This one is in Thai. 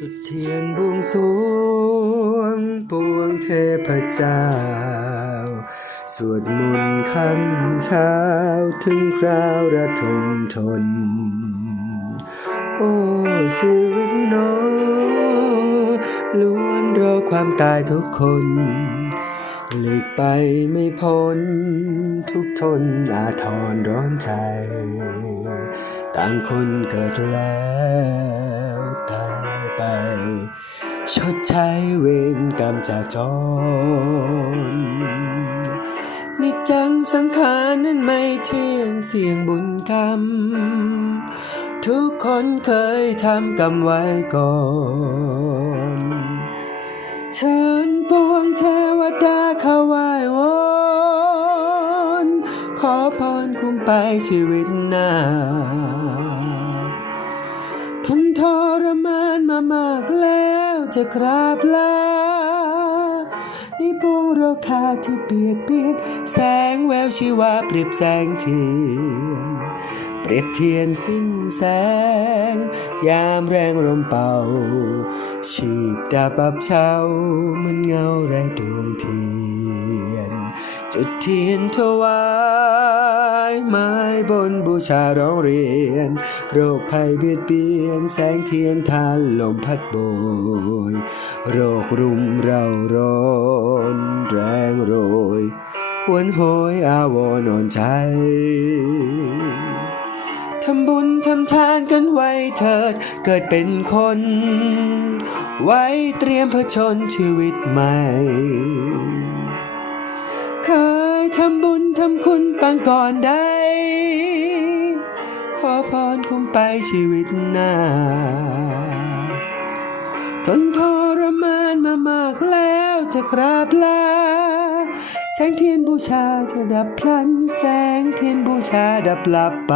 จุดเทียนบวงสวงปวงเทพเจ้า สวดมนต์คำเช้าถึงคราวระทมทน โอ้ชีวิตโนล้วนรอความตายทุกคนหลีกไปไม่พ้น ทุกทนอาทรร้อนใจ ต่างคนเกิดแล้ว ชดใช้เวรกรรมจากจรนิจังสังขารนั้นไม่เที่ยงเสี่ยงบุญกรรม ทุกคนเคยทำกรรมไว้ก่อนเชิญปวงเทวดาเข้าไหว้วอนขอพรคุ้มไปชีวิตหน้าทนทรมานมามากแล้ว จะกราบลานี่ปวงโรคาที่เปียดเปียนแสงแววชีวาเปรียบแสงเทียน เปรียบเทียนสิ้นแสง ยามแรงลมเป่า ชีพดาบับเช้ามันเงาไรดวงเทียน จุดเทียนถวายไม้บนบูชาร้องเรียน โรคภัยเบียดเบียน แสงเทียนทานลมพัดโบย โรครุมเราร้อนแรงโรยหวนโหยอาวอ่อนใจทำบุญทำทานกันไว้เถิด เกิดเป็นคน ไว้เตรียมเผชนชีวิตใหม่ ทำบุญทำคุณปางก่อนได้ ขอพรคุ้มไปชีวิตหน้า ทนทรมานมามากแล้วจะกราบลา แสงเทียนบูชาจะดับพลัน แสงเทียนบูชาดับลับไป